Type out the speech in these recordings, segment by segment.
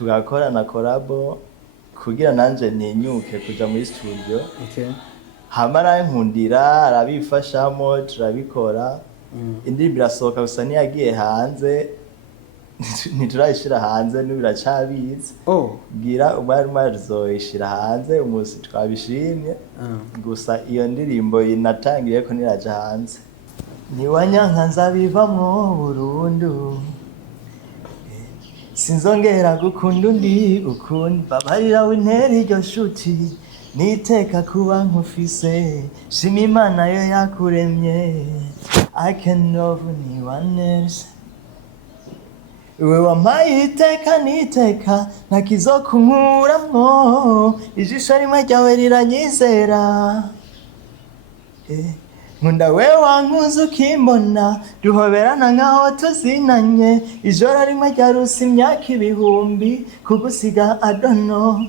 tugakora na collabo kugira nanje ninyuke kuja muri studio. Okay. Hama arankundira arabifashamo turabikora. Indirimbo irasohoka gusa niyagiye hanze ntiturayishira hanze n'biracabize. Gira umwari zoyishira hanze umunsi twabishimye. Gusa iyo ndirimbo inatangiye ko niraja hanze. Niwanyanka nzabivamwo burundu. Sinzongera gukunda undi ukunda babarira wintera iryo shuti niteka kuba nkufise shima Imana yo yakuremye I can love anyone else Iwe wampaye iteka niteka ntakizokunkuramwo ijisho rimwe ryawe riranyizera Nkunda we wankuze ukimbona duhoberana nkaho tuzinanye ijoro rimwe ryarusa imyaka ibihumbi kugusiga I don't know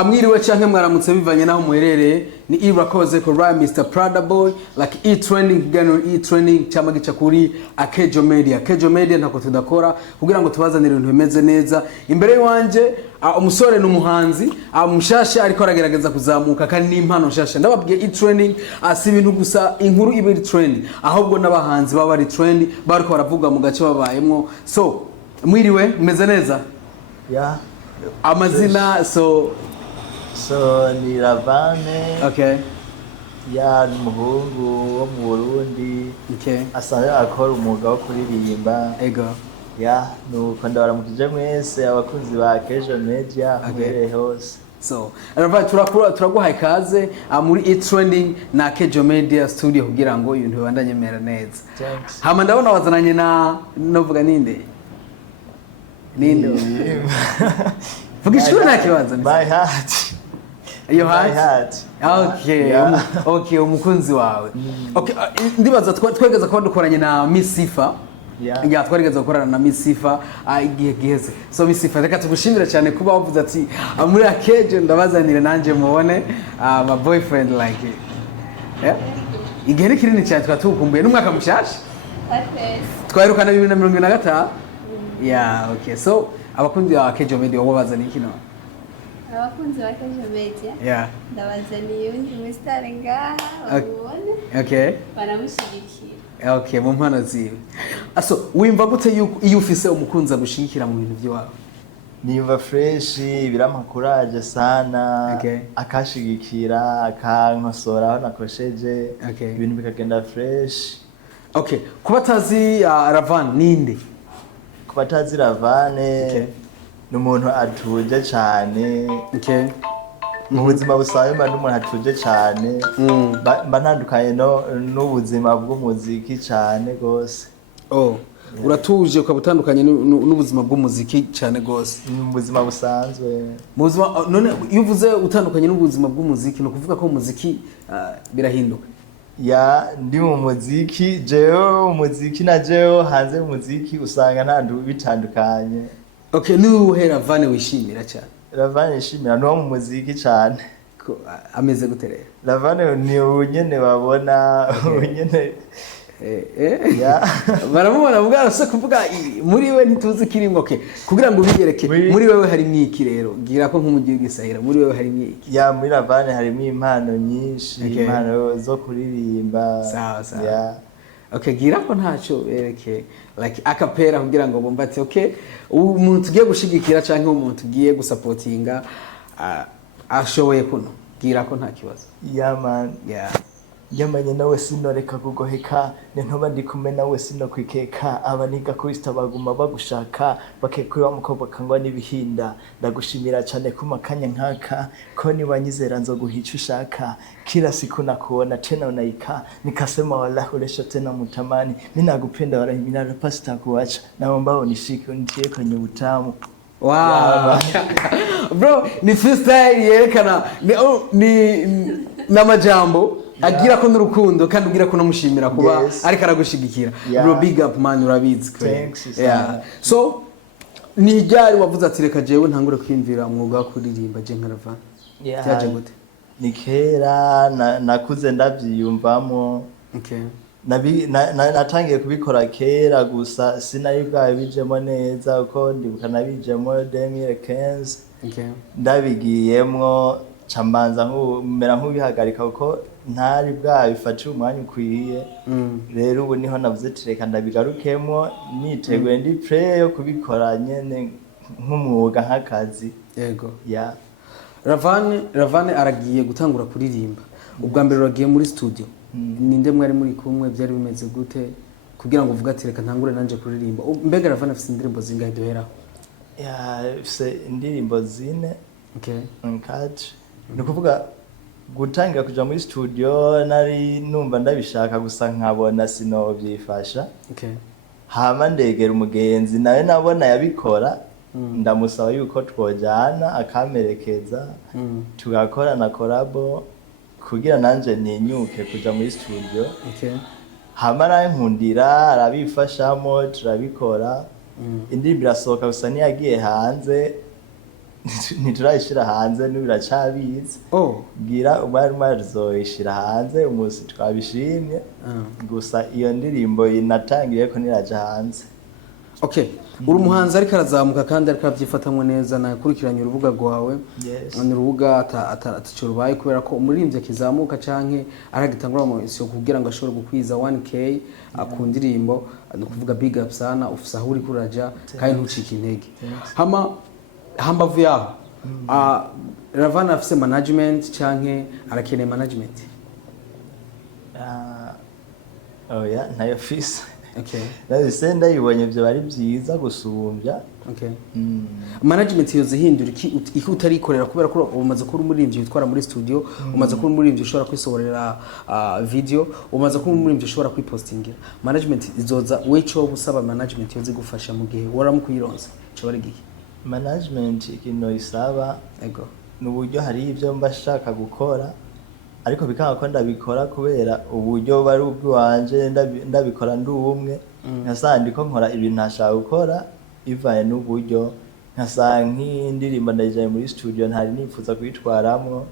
Amwiriwe canke mwaramutse bivanye naho muherereye ni Irakoze ko Ryan Mr Prada Boy like e-trending gano e-trending cyama gica kuri Akejo Media ntako tudakora kugira ngo tubazanire ibintu bimeze neza imbere wanje umusore n'umuhanzi mushasha ariko aragerageza kuzamuka kandi n'impano shasha ndababwiye e-trending si ibintu gusa inkuru ibe trend ahubwo n'abahanzi baba ari trend bariko baravuga mu gace babayemwo so mwiriwe meze neza amazina so ni Ravane. Okay. Ya umuhungu wo mu Burundi. Okay. Asanzwe akora umwuga wo kuririmba. Ego. Ya nuko ndabaramukije mwese abakunzi ba Akejo Media ahereye hose. So, Ravane turaguha ikaze muri e-trending na Akejo Media studio kugira ngo ibintu bibandanye mera neza. Thanks. Hama ndabona wazananye na novuga ninde? Vuga ishuri nta kibanza. My heart. Your heart? Okay. Yeah. Okay, umukunzi wawe. Okay, ndibaza twegeza ko dukoranye na Miss Sifa. Yeah, twarigeze gukorana na Miss Sifa igihe giheze. So Miss Sifa reka tugushimira cyane kuba wavuze ati muri Akejo ndabazanire nanje mubone my boyfriend like it. Yeah? Igihe ni kinini cyane twatukumbuye n'umwaka mushasha. Twaherukana 2025. Yeah, okay. So abakunzi ba Akejo Media wabazaniye kino. Abakunzi ba Akejo Media. Yeah. Ndabazaniye undi Mr ngaha babone. Okay. Baramushigikira. Okay, mu mpano ziwe. Aso wimva gute iyo ufise umukunza gushigikira mu bintu byawe? Niva fresh biramakuraje sana. Okay. Akashigikira akankosora aho nakosheje. Okay. Ibintu bikagenda fresh. Okay, kubatazi Ravane ninde? Kubatazi Ravane. Okay. N'umuntu atuje cyane. Okay. Mu buzima busanzwe n'umuntu atuje cyane. Ntandukanye n'ubuzima bw'umuziki cyane gose. Uratuje ukabutandukanye n'ubuzima bw'umuziki cyane gose. Mu buzima busanzwe. Mu buzima none iyo uvuze utandukanye n'ubuzima bw'umuziki no kuvuga ko umuziki birahinduka. Ya ndi mu muziki jewe umuziki na jewe hanze umuziki usanga ntandu bitandukanye. Okay, ni uhe Ravane wishimira cyane? Ravane yishimira no mu muziki cyane. Ko ameze guterera. Ravane ni unyene babona unyene ya baramubona bwa se kuvuga muri we ntituzi kiringo okay kugira ngo bigereke muri wewe hari mwiki rero gira ko nk'umugiye gisahira muri wewe hari mwiki ya muri Ravane harimo impano nyinshi impano zo kuririmba sawa ya okay gira ko ntaco bereke like acapella kugira ngo bomba ati okay umuntu tugiye gushigikira canke umuntu tugiye gusupportinga ashoboye kuno gira ko nta kibazo ya man yeah yamanye nawe sinoreka kugoheka nentoba ndi kumwe nawe sinokwikeka abaniga Kristo baguma bagushaka bakekwe bamukobwa kangwa nibihinda ndagushimira cyane kumakanya nkaka ko ni wanyizera nzoguhica ushaka kila siku nakuona tena unaika nikasema wallahi ulesho tena mutamani mimi nakupenda wala mimi na pasta kuacha naomba unishike unitie kwenye utamu. Wow. Bro ni freestyle yerekana ni namajambo agira ko n'urukundo kandi ugira ko namushimira kuba ariko aragushigikira. Bro big up man urabizi kwe. Yeah. So ni ryari wavuze ati reka jewe ntangure kwimvira umwuga wo kuririmba je nka Ravane? Byaje gute? Ni kera nakuze ndavyiyumvamo. Okay. natangiye kubikora kera gusa sinari bwabijemo neza uko ndibuka nabijemo 2015 ndabigiyemwo cambanza mera nk'ubihagarika kuko ntari bwabifatira umwanya ukwiye rero ubu niho navuze tireka ndabigarukemwo niteguye ndi pre yo kubikora nyene nk'umwuga nk'akazi. Yego ya Ravane aragiye gutangura kuririmba ubwa mbere uragiye muri studio ninde mwari muri kumwe byari bimeze gute kugira ngo uvuga ati reka ntangure nanje kuririmba mbega Ravane afite indirimbo zingahe duheraho? Afite indirimbo zine. Nkaje ni kuvuga gutangira kuja muri studio nari numva ndabishaka gusa nkabona sinovyifasha. Hama ndegera umugenzi nawe nabona yabikora ndamusaba yuko twojana akamerekeza tugakora na collabo kugira nanje ninyuke kuja muri studio. Hama arankundira arabifashamo turabikora indirimbo irasohoka gusa niyagiye hanze ntiturayishira hanze n'ibiracabize bwira umwari rizoyishira hanze umunsi twabishimye gusa iyo ndirimbo inatangiye ko niraja hanze. Uri umuhanzi ariko arazamuka kandi ariko avyifatamwe neza nakurikiranye urubuga rwawe ni urubuga ataco rubaye kubera ko umuririmbyi akizamuka canke aragitangura mu isi kugira ngo ashobore gukwiza 1k akundirimbo no kuvuga big up sana ufisa aho uri kuraja kandi ntucike intege. Hambavu yaho Ravane afise management canke arakeneye management? Ntayo fise. Nabise ndayibonye byo bari byiza gusumbya. Management yoze hindura iki utarikorera kubera ko umaze ko umuririmbyi witwara muri studio umaze ko umuririmbyi ushobora kwisoborera video umaze ko umuririmbyi ushobora kwipostingira management izoza wecho busaba management yoze gufasha mu gihe wara mu kuyironza cyo bari gihe management ikintu isaba n'uburyo hari ibyo mbashaka gukora ariko bikanga ko ndabikora kubera uburyo bari ubwanje ndabikora ndumwe nkasandi ko nkora ibintu ntashaka gukora ivaye n'uburyo nkasanga nk'indirimbo ndaje muri studio ntari nifuza kwitwaramwo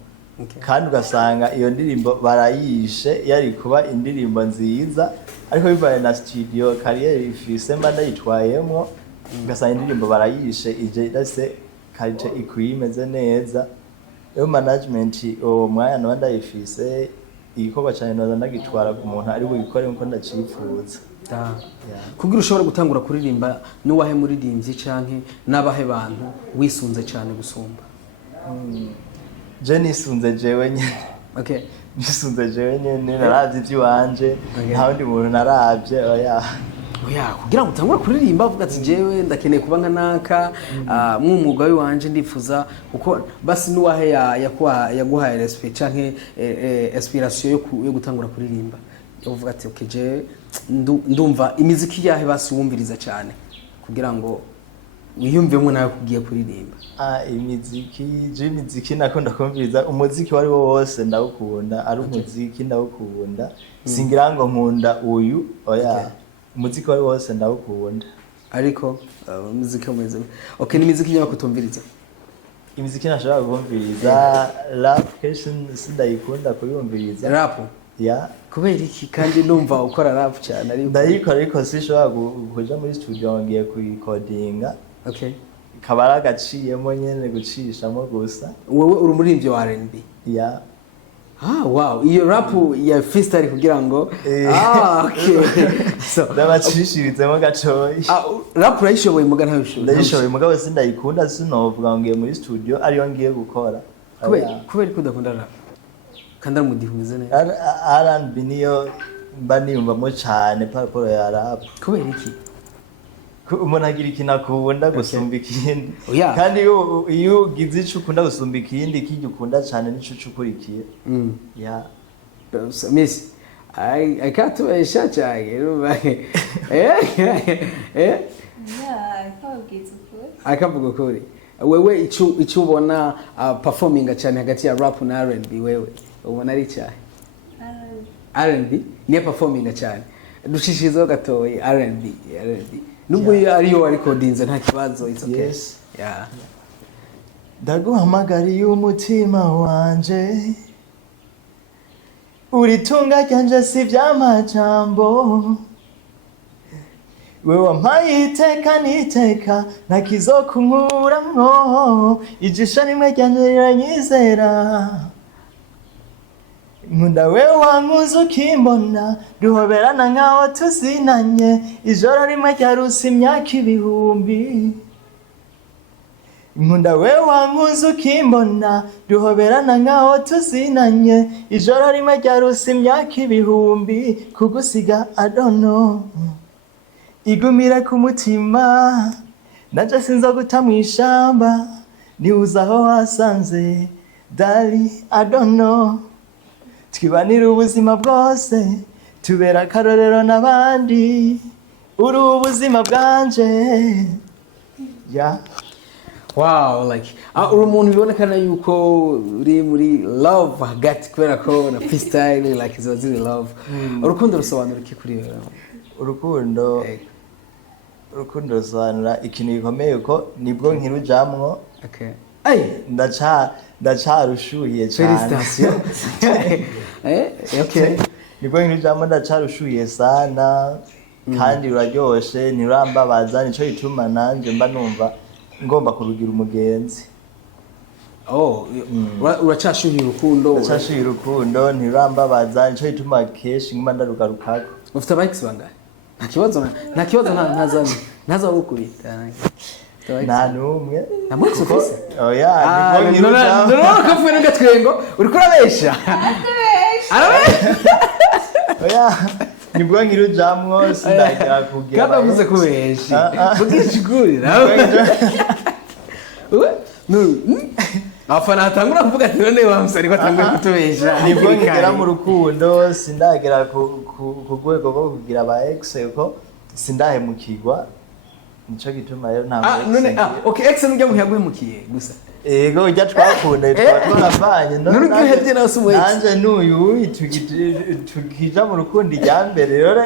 kandi ugasanga iyo ndirimbo barayishe yari kuba indirimbo nziza ariko bivaye na studio career ifise mba ndayitwayemwo ugasanga indirimbo barayishe ije dase kalite ikwimeze neza. Yo management mwanya no ndayifise igikorwa cyane no ndagitwara ku muntu ari bugikore nko ndacifuza. Kugira ushobora gutangura kuririmba n'uwahe muririmbyi canke nabahe bantu wisunze cyane gusumba? Je nisunze jewe nyene. Nisunze jewe nyene naravye ivy'iwanje nta wundi muntu naravye kugira ngo utangure kuririmba avuga ati jewe ndakeneye kuba nka naka mw'umwuga wanje ndifuza kuko basi n'uwahe yaguhaye respect canke inspiration yo gutangura kuririmba uvuga ati je ndumva imiziki yahe basi wumviriza cyane kugira ngo wiyumvemo nawe kugiye kuririmba? Imiziki nakunda kumviriza umuziki wari wo wose ndawukunda ari umuziki ndawukunda singira ngo nkunda uyu umuziki wari wose ndawukunda ariko umuziki umeze ni muziki nyako kutumviriza? Imiziki nashaka kumviriza rap sindayikunda kuyumviriza. Rap kubera iki kandi numva ukora rap cyane ariko ndayikora ariko sishobora kuja muri studio ngiye kuyikodinga kabara agaciyemo nyene gucishamo gusa. Wewe uri umuririmbyi wa R&B? Wow, iyo rap ya freestyle kugira ngo so ndabacishiridzemo gacoyi. Rap urayishoboye muga ntabishoboye? Ndayishoboye mugabo sindayikunda sinovuga ngiye muri studio ariyo ngiye gukora. Kubera ko udakunda rap kandi mudiho umeze neza? R&B niyo mba niyumvamo cyane paraporo ya rap. Kubera iki? Umuntu agira ikintu akunda gusumba ikindi kandi iyo ugize ico ukunda gusumba ikindi ikindi ukunda cyane nico ukurikiye. Miss I can't tubesha cyane akavuga ukuri wewe icyo ubona performing cyane hagati ya rap na R&B wewe ubona ari cyahe? R&B niye performing cyane dushishirizeho gatoyi R&B nubwo ariyo ariko dinze nta kibazo it's okay. Ndaguhamagariye umutima wanje uritunga ryanje si vy'amajambo we wampaye iteka n'iteka ntakizokunkuramwo ijisho rimwe ryanje riranyizera nkunda we wankuze ukimbona duhoberana nkaho tuzinanye ijoro rimwe ryaruse imyaka ibihumbi nkunda we wankuze ukimbona duhoberana nkaho tuzinanye ijoro rimwe ryaruse imyaka ibihumbi kugusiga adono igumire ku mutima naje sinza guta mw'ishamba nibuza aho wasanze dali adono twibanire ubuzima bwose tubera akarorero n'abandi uri ubuzima bwanje yeah. Wow, like uri umuntu bibonekana yuko uri muri love hagati kubera ko na freestyle like izo ziri love urukundo rusobanura iki kuri wewe? urukundo rusobanura ikintu gikomeye uko nibwo nkirujamwo. Okay. ndacarushuye cyane. Okay. Nibwo nkirujamwo ndacarushuye sana kandi uraryoshe ntirambabaza nico gituma nanje mba numva ngomba kurugira umugenzi. Uracashuhira urukundo ntirambabaza nico gituma keshi nguma ndarugarukako. Ufite bikes bangahe? Nta kibazo ntaza gukurita. Nta numwe. Namutse ufise? Oya, nibwo nkirujamwo. None kafuye n'agatwengo uriko urabesha. Arabesha. Oya. Nibwo nkirujamwo sindagira kugira. Kada muze kubesha. Bugishigurira. Afana atangura kuvuga ati none wamusari ko atanguye kutubesha. Nibwo ngera mu rukundo sindagera ku rwego rwo kugira aba ex uko sindahemukirwa. Nico gituma rero nta none okay ex n'ujya mu yaguhemukiye gusa. Ego ujya twakunda twaravanye none uhebye nawe sumu ex. Nanje n'uyu tukija mu rukundo ijyambere rero.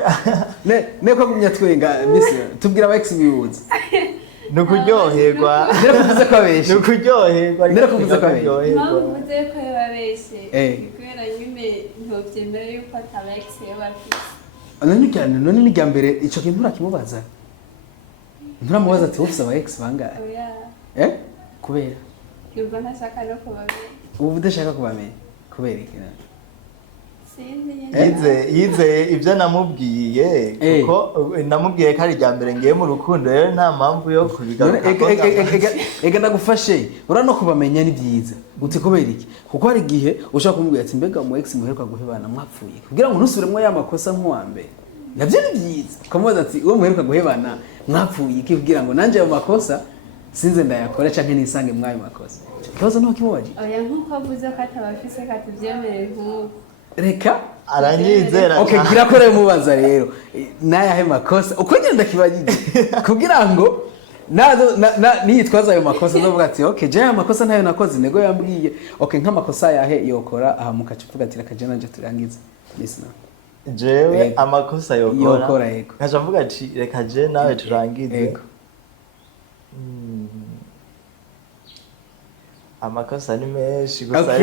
Ne ko gumya twenga misi tubwira aba ex bibuze. Nukuryoherwa. Nerakuvuze ko abeshe. Nukuryoherwa. Nerakuvuze ko abeshe. Navuze ko babeshe. Kubera nyine ntovyemera yuko atabex yabafise. None ni ryambere ico kintu urakimubaza. Nturamubaza ati ufise aba ex bangahe? Oya. Kubera. Yumva ntashaka no kubamenya. Ubu udashaka kubamenya kubera iki? Yize ibyo namubwiye kuko namubwiye ko ari ryambere ngiye mu rukundo rero nta mpamvu yo kubigaruka. Ega nagufashe urano kubamenya ni byiza. Uti kubera iki? Kuko hari gihe ushaka kumubwira ati mbega mu ex muheruka guhebana mwapfuye. Kugira ngo ntusubiremo ya makosa nk'uwambe. Navyo ni byiza. Kamubaza ati uwo muheruka guhebana mwapfuye iki kugira ngo nanje ayo makosa sinze ndayakora canke nisange mwayo makosa. Kibazo no kimubaje. Oya nkuko avuze ko atabafise katuvyemere nk'uko. Reka aranyizera. Okay, gira kore mubaza rero. Nayahe makosa uko ngenda kibagije kugira ngo nazo niyitwaza ayo makosa ndovuga ati okay je amakosa ntayo nakoze nego yambwiye okay nk'amakosa yahe yokora aha mukacuvuga ati reka je nanje turangize listen jewe amakosa yokora yego nkaje mvuga ati reka je nawe turangize amakosa ni menshi gusa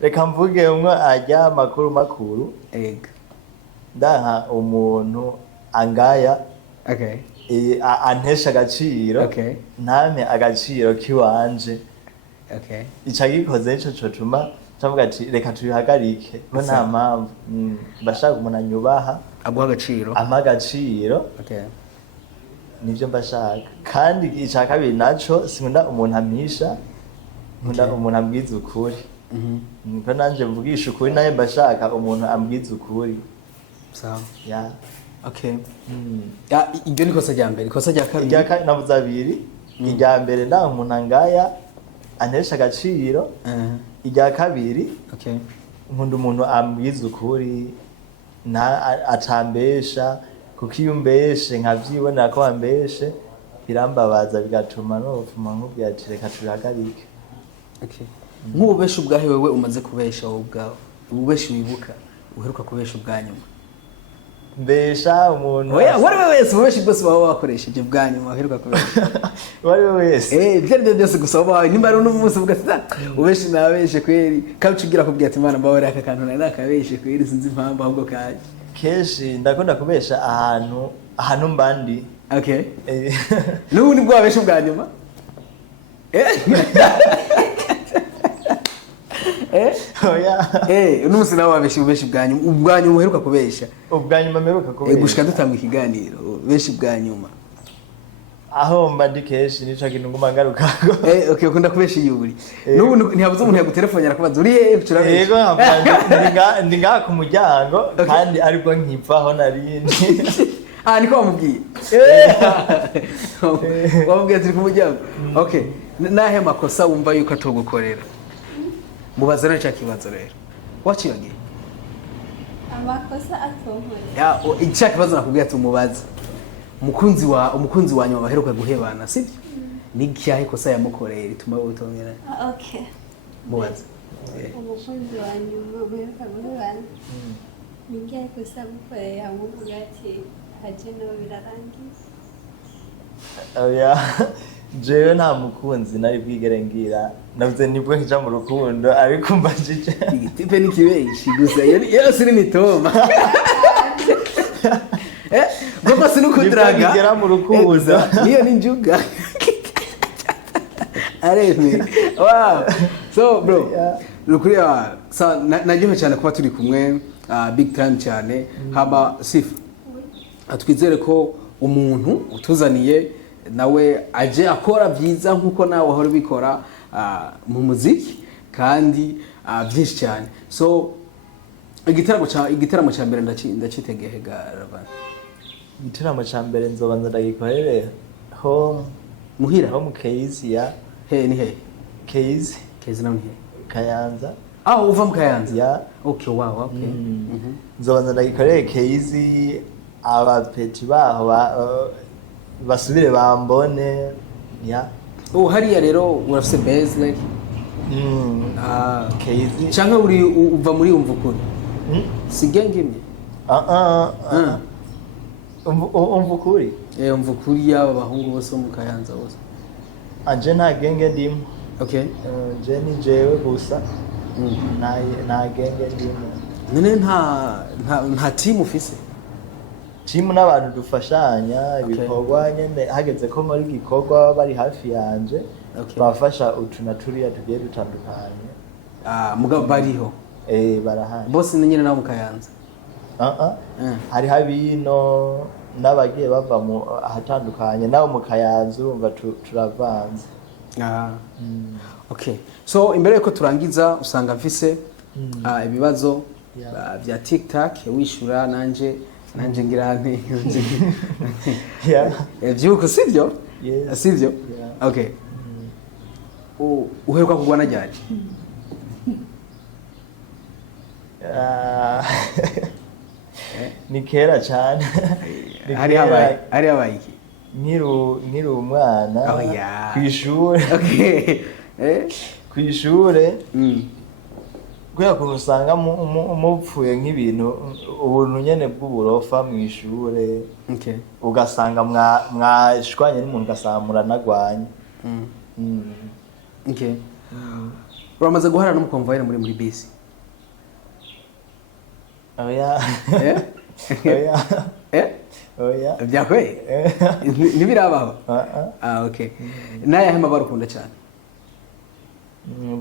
reka mvuge umwe ajya makuru ego ndanka umuntu angaya okay antesha agaciro okay ntame agaciro kiwanje okay ica gikoze ico cotuma cavuga ati reka tubihagarike ko nta mpamvu mbashaka umuntu anyubaha aguha agaciro ampa agaciro okay nivyo mbashaka kandi ica kabiri naco sinkunda umuntu ampisha nkunda umuntu ambwiza ukuri niko nanje mvugisha ukuri naye mbashaka umuntu ambwiza ukuri sawa ya okay ya ibyo ni kosa rya mbere kosa rya kabiri rya navuze abiri irya mbere nda umuntu angaya antesha agaciro irya kabiri okay nkunda umuntu ambwiza ukuri atambesha kuko iyo umbeshe nkavyibonera ko wambeshe birambabaza bigatuma nofuma nkubwira ati reka tubihagarike. Okay nk'ububeshe ubwahe wewe umaze kubesha wowe ubwawe ububeshe wibuka uheruka kubesha ubwanyuma mbesha umuntu oya wari wese ubeshi bose baba wakoresheje bwanyu waheruka kubesha wari wese byari byose gusa wabaye nimba ari umunsi uvuga ati ubeshi nabeshe kweri kacugira kubwira ati Imana mbabare aka kantu nari nakabeshe kweri sinzi impamvu ahubwo kaje keshi ndakunda kubesha ahantu mbandi okay n'ubundi bwo wabeshe bwa nyuma oya n'umunsi nawe wabeshe ubeshi bwa nyuma ubwa nyuma uheruka kubesha ubwa nyuma mperuka kubesha gushika dutanga ikiganiro ubeshi bwa nyuma aho mbandi keshi nico kintu nguma ngarukako okay ukunda kubesha yuri n'ubu ntihabuze umuntu yagutelefone arakubaza uri turabesha yego ndi ngaha ku muryango kandi ariko nkivaho narindi niko wamubwiye wamubwiye turi ku muryango okay nahe makosa wumva yuko atogukorera mubaza rero cyakibazo rero wakibagiye amakosa atonkorera icyo kibazo nakubwiye ati umubaza umukunzi wa nyuma baheruka guhebana sibyo ni cyahe kosa yamukoreye rituma utongera okay mubaza umukunzi wa nyuma baheruka guhebana ni cyahe kosa yamukoreye amuvuga ati haje no birarangiye oya jewe nta mukunzi nari bwigere ngira navuze nibwo nkija mu rukundo ariko mbajije igitipe nikibeshi gusa yose ni mitoma Baba sinukudraga ngera mu rukundo niyo ninjuga areme wow so bro rukuri sa nagiye cyane kuba turi kumwe big time cyane haba sifa atwizere ko umuntu utuzaniye nawe aje akora byiza nkuko nawe ahora bikora mu muziki kandi byinshi cyane so igitaramo cya mbere ndacitegeye Ravan igitaramo cya mbere nzobanza ndagikorere ho muhira ho mu Keizi ya ni he Keizi na he Kayanza uva mu Kayanza ya okay wow okay nzobanza ndagikorere Keizi abapeti baho basubire bambone ya hariya rero urafise base like Keizi cyangwa uri uva muri umvukuri sigenge imwe umvukuri umvukuri yaba bahungu bose bo mu Kayanza bose anje nta genge ndimo okay je ni jewe gusa nta genge ndimo none nta team ufise timu n'abantu dufashanya ibikorwa nyene hageze ko muri gikorwa bari hafi yanje bafasha utuna turiya tugiye dutandukanye mugabo bariho barahari bose nyine nawo mu Kayanza hari habino n'abagiye bava mu ahatandukanye nawo mu Kayanza urumva turavanze okay so imbere yuko turangiza usanga mfise ibibazo bya TikTok wishura nanje ngira nte byuko sivyo sivyo okay uheruka kugwana ryari ni kera cyane hari habaye iki nkiri umwana kw'ishure kw'ishure kubera ko usanga mupfuye nk'ibintu ubuntu nyene bw'uburofa mw'ishure ugasanga mwashwanye n'umuntu ugasanga muranagwanye uramaze guhara n'umukonvoyere muri bisi oya oya byakweye ntibirabaho okay naye amabara ukunda cyane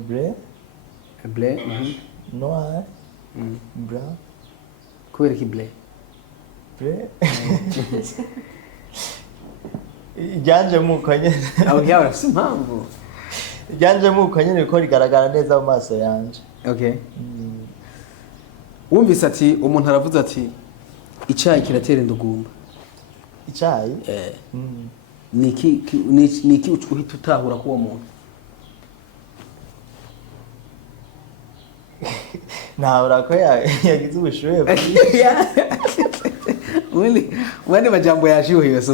bleu noir blanc kubera ki bleu ryanje muko nyene aho yaba afite impamvu ryanje muko nyene ko rigaragara neza mu maso yanje okay wumvise ati umuntu aravuze ati icyayi kiratera indugumba icyayi niki uhita utahura ko uwo muntu ntabura ko yagize ubushuhe wende majambo yashyuhiwe so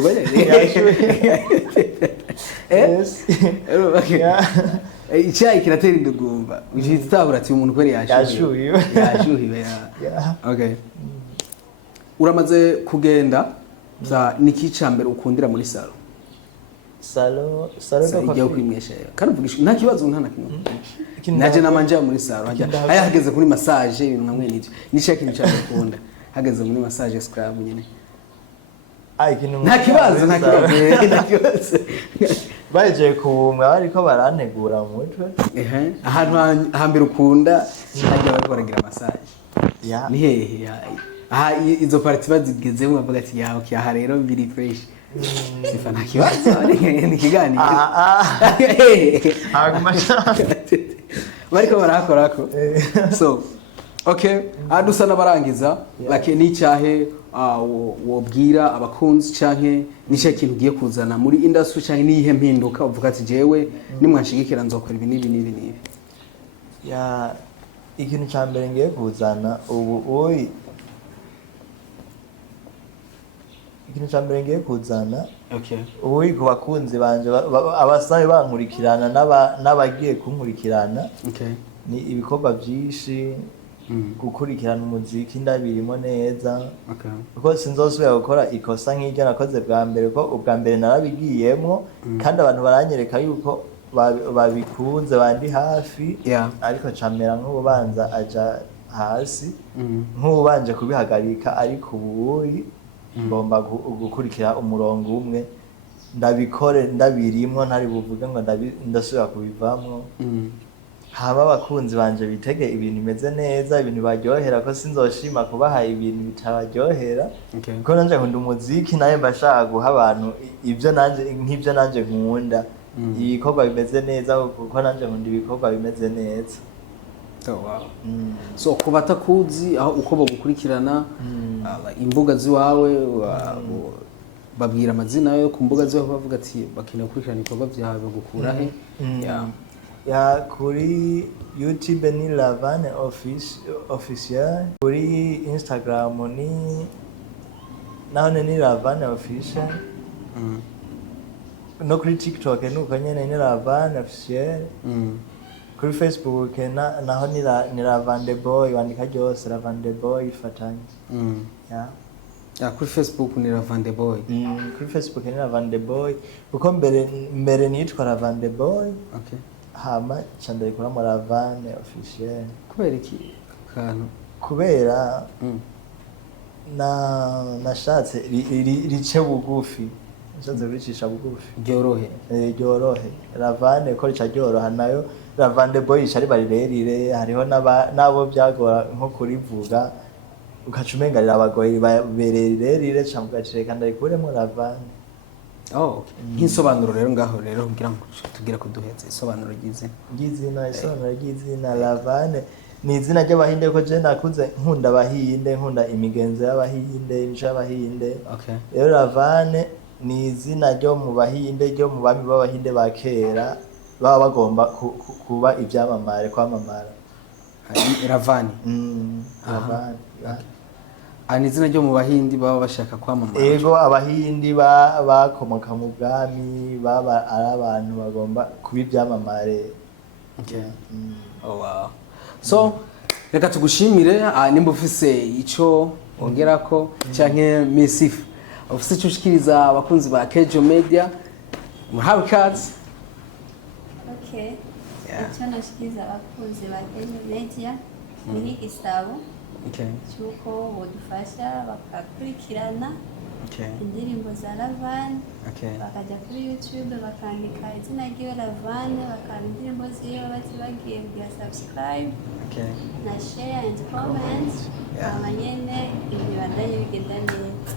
icyayi kiratera indugumba uhita utahura ati umuntu kweri yashyuhiwe okay uramaze kugenda niki cyambere ukundira muri salo no kwa kwimwesha kandi uvugisha nta kibazo nta nakimwe naje namanje muri salo hajya hageze kuri massage ibintu nkamwe n'ibyo nishaka ikintu cyane ukunda hageze muri massage scrub nyene nta kibazo baje kubumwe ariko barantegura mu mutwe ahantu hambere ukunda hajya bari baragira massage ni hehe aha izo party bazigezemo bavuga ati ya okay aha rero biri fresh sifa nta kibazo ni kiganiro bariko barakorako so okay adusa nabarangiza like ni cyahe wobwira abakunzi canke nishe kintu giye kuzana muri industry canke nihe mpinduka uvuga ati jewe nimwanshigikira nzokora ibi nibi ya ikintu cyambere ngiye kuzana ubu ikintu cyambere ngiye kuzana ubu ku bakunzi banje abasabe bankurikirana n'abagiye kunkurikirana ni ibikorwa byinshi gukurikirana umuziki ndabirimo neza kuko sinzosubira gukora ikosa nk'iryo nakoze bwa mbere ko ubwa mbere narabigiyemo kandi abantu baranyereka yuko babikunze bandi hafi ariko camera nk'ubanza aja hasi nk'ubanje kubihagarika ariko ubuyi ngomba gukurikira umurongo umwe ndabikore ndabirimo ntari buvuge ngo ndasubira kubivamo haba abakunzi banje bitege ibintu bimeze neza ibintu baryohera ko sinzoshima kubaha ibintu bitabaryohera kuko nanje nkunda umuziki naye mbashaka guha abantu ibyo nanje nk'ibyo nanje nkunda ibikorwa bimeze neza kuko nanje nkunda ibikorwa bimeze neza so kubatakuzi aho uko bagukurikirana imbuga ziwawe babwira amazina yo ku mbuga ziwawe bavuga ati bakeneye gukurikirana ibikorwa byawe bagukura he ya kuri YouTube ni Lavane official kuri Instagram ni Lavane official no kuri TikTok nuko nyene ni Lavane official kuri Facebook naho ni Lavande Boy wandika byose Lavande Boy ifatanye kuri Facebook ni Lavande Boy kuri Facebook ni Lavande Boy uko mbere nitwa Lavande Boy hama chandari kura mu Lavane officiel kubera iki kantu kubera nashatse rice bugufi nashatse ricisha bugufi ryorohe Lavane ko rica ryoroha nayo Lavande Boy cari barirerire hariho nabo byagora nko kurivuga ukacumengarira abagoyi bererire cyangwa ndari kuremo Lavane nk'isobanuro rero ngaho rero kugira ngo tugira kuduheza isobanuro ry'izina Lavane ni izina ry'abahinde ko je nakuze nkunda abahinde nkunda imigenzo y'abahinde imico y'abahinde rero Lavane ni izina ryo mu bahinde ryo mu bami b'abahinde ba kera baba bagomba kuba ibyamamare kwamamara Lavane ni izina ryo mu bahindi baba bashaka kwamamara ego abahindi bakomoka mu bwami baba ari abantu bagomba kuba ibyamamare so reka tugushimire nimba ufise icyo wongerako canke Misifa ufise icyo ushikiriza abakunzi ba Kejo Media muhawe ikaze icyo nashikiriza abakunzi ba Kejo Media ni igisabo cyuko bodufasha bakakurikirana indirimbo za Lavane bakajya kuri YouTube bakandika izina ry'iyo Lavane bakaba indirimbo ziyo bagiye kugira subscribe na share and comment abanyene ibibandanye bigenda neza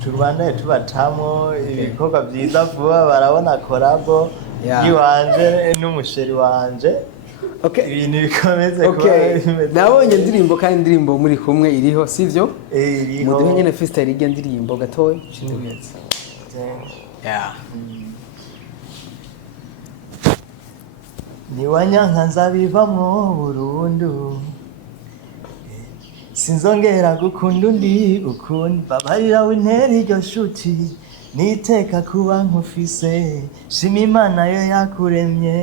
turubandanye tubatamo ibikorwa byiza vuba barabona collabo yiwanje n'umusheri wanje ibintu bikomeze kuba nabonye indirimbo kandi indirimbo muri kumwe iriho sivyo muduhe nyene freestyle irya ndirimbo gatoya cituheza niwanyanka nzabivamo burundu sinzongera gukunda undi ukundi babarira wintera iryo shuti niteka kuba nkufise shima Imana yo yakuremye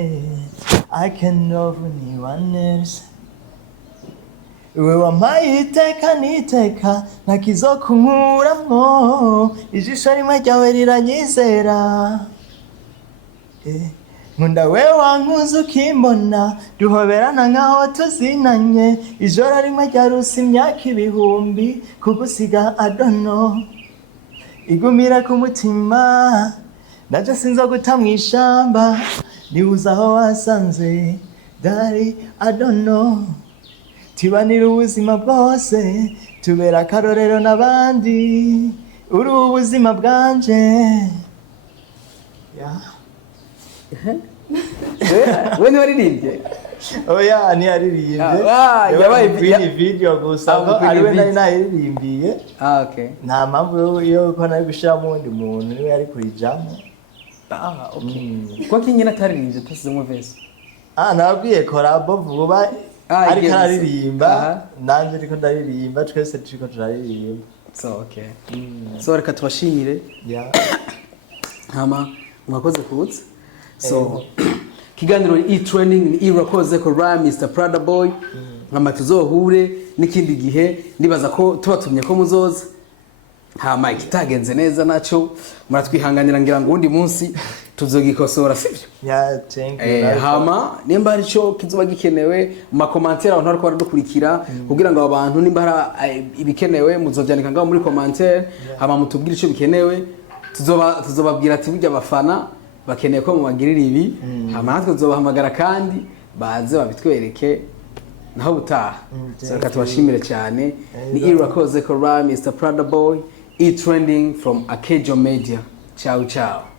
I can love anyone else Iwe wampaye iteka n'iteka ntakizokunkuramwo, ijisho rimwe ryawe riranyizera. Nkunda we wankunze ukimbona, duhoberana nkaho tuzinanye, ijoro rimwe ryaruse imyaka ibihumbi, kugusiga adono igumira ku mutima, naje sinzo guta mw'ishamba, nibuza aho wasanze, dari adono tibanira ubuzima bwose, tubera akarorero n'abandi, uri ubuzima bwanje. we ntiwaririmbye? Oya ntiyaririmbye, yabaye video gusa, ariwe nari nayiririmbiye. Okay. Nta mpamvu yo ko nari gushiramo undi muntu, niwe yari kurijamo. Okay. Kwa kinyina ataririmbye tasizemo verse? Nabwiye korabo vuba, ariko araririmba, nanje ariko ndaririmba, twese turiko turaririmba. So okay. So reka tubashimire. Hama mwakoze kuza. So kiganiro e-training ni irakoze ko Mr Prada Boy, nkama tuzohure n'ikindi gihe, ndibaza ko tubatumye ko muzoza. Hama ikitagenze neza naco muratwihanganira, ngira ngo undi munsi tuzogikosora, sivyo? Thank you. Hama nimba arico kizoba gikenewe mu commentaire abantu ariko baradukurikira, kugira ngo abantu nimba ibikenewe muzovyandika ngaho muri commentaire, hama mutubwire ico bikenewe, tuzobabwira ati burya abafana bakeneye ko mubagirira ibi, hama natwe tuzobahamagara kandi baze babitwereke naho butaha. So reka tubashimire cyane. Ni irakoze ko Mr Prada Boy, e-trending from Akejo Media. Ciao ciao.